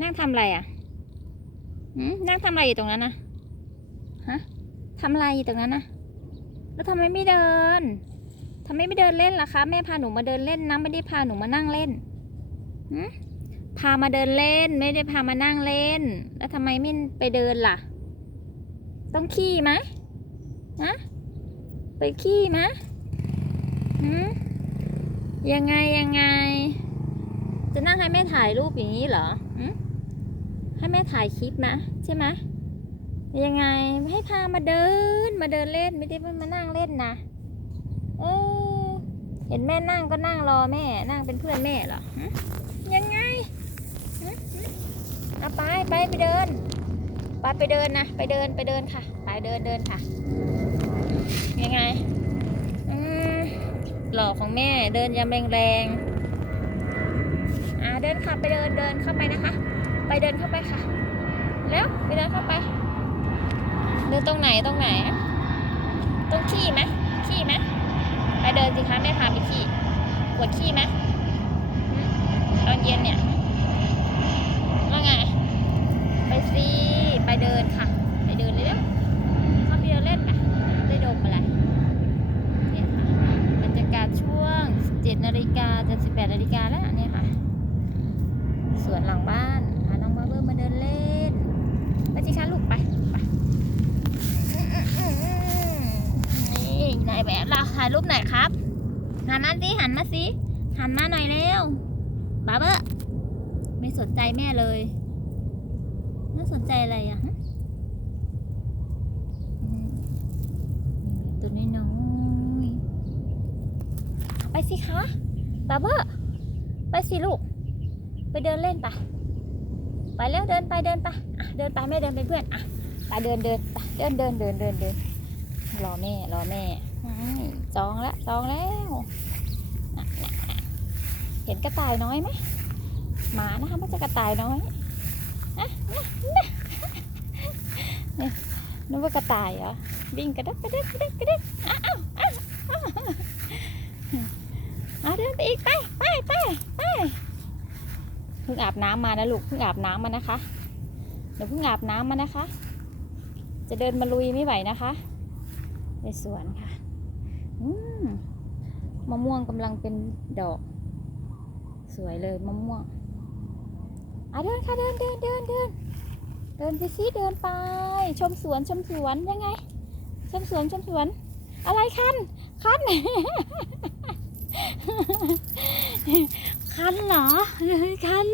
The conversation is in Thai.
นั่งทำอะไรอะหืมนั่งทำอะไรอยู่ตรงนั้นนะฮะทำอะไรอยู่ตรงนั้นนะแล้วทำไมไม่เดินทำไมไม่เดินเล่นล่ะคะ แม่พาหนูมาเดินเล่นนะไม่ได้พาหนูมานั่งเล่นหืมพามาเดินเล่น ไม่ได้พามานั่งเล่น แล้วทำไมไม่ไปเดินล่ะ ต้องขี่ไหมฮะไปขี่ไหมหืมยังไงยังไง จะนั่งให้แม่ถ่ายรูปอย่างนี้เหรอหืมให้แม่ถ่ายคลิปนะใช่ไหมยังไงให้พามาเดินมาเดินเล่นไม่ได้มานั่งเล่นนะเออเห็นแม่นั่งก็นั่งรอแม่ นั่งเป็นเพื่อนแม่เหรอยังไงเอาไปไปไปเดินไปไปเดินนะไปเดินไปเดินค่ะ ไปเดินเดินค่ะ ยังไงอืมหล่อของแม่เดินยำแรงๆ เดินค่ะไปเดินเดินเข้าไปนะคะ ไปเดินเข้าไปค่ะเร็วไปเดินเข้าไปเดินตรงไหนตรงไหน ตรงขี้ไหมขี้ไหมไปเดินสิคะแม่พาไปขี้ปวดขี้ไหมตอนเย็นเนี่ยว่าไง ไปสิไปเดินค่ะ ไปเดินเลยเร็วเข้าไปเดินเล่นไปได้ดมอะไรเนี่ยค่ะบรรยากาศช่วง7นาฬิกาจะ18นาฬิกาแล้วเนี่ยค่ะ สวนหลังบ้านพาน้องบาเบอร์มาเดินเล่นไปสิคะลูกไปไปนี่นายแบบเราถ่ายรูปหน่อยครับหันมาสิหันมาสิหันมาหน่อยเร็วบาเบอร์ไม่สนใจแม่เลยน่าสนใจอะไรอะฮะตัวน้อยๆไปสิคะบาเบอร์ไปสิลูก ไปเดินเล่นไปไปแล้วเดินไปเดินไปอะเดินไปแม่เดินเป็นเพื่อนอะไปเดินเดินไปเดินเดินเดินเดินเดินรอแม่รอแม่จองแล้วจองแล้วเห็นกระต่ายน้อยไหมหมานะคะไม่ใช่กระต่ายน้อยนะนะนี่นึกว่ากระต่ายเหรอวิ่งกระดึกกระดึกกระดึกกระดึกอ้าวอ้าวอ้าวอ้าวเดินไปอีกไป พิ่งอาบน้ำมานะลูกเพิ่งอาบน้ำมานะคะเดี๋ยวเพิ่งอาบน้ำมานะคะ จะเดินมาลุยไม่ไหวนะคะ ในสวนค่ะอืมมะม่วงกำลังเป็นดอก สวยเลยมะม่วงอะเดินค่ะเดินเดินเดินเดินเดินไปสิเดินไป ชมสวนชมสวนยังไง ชมสวนชมสวน อะไรคันคัน คันเหรอคัน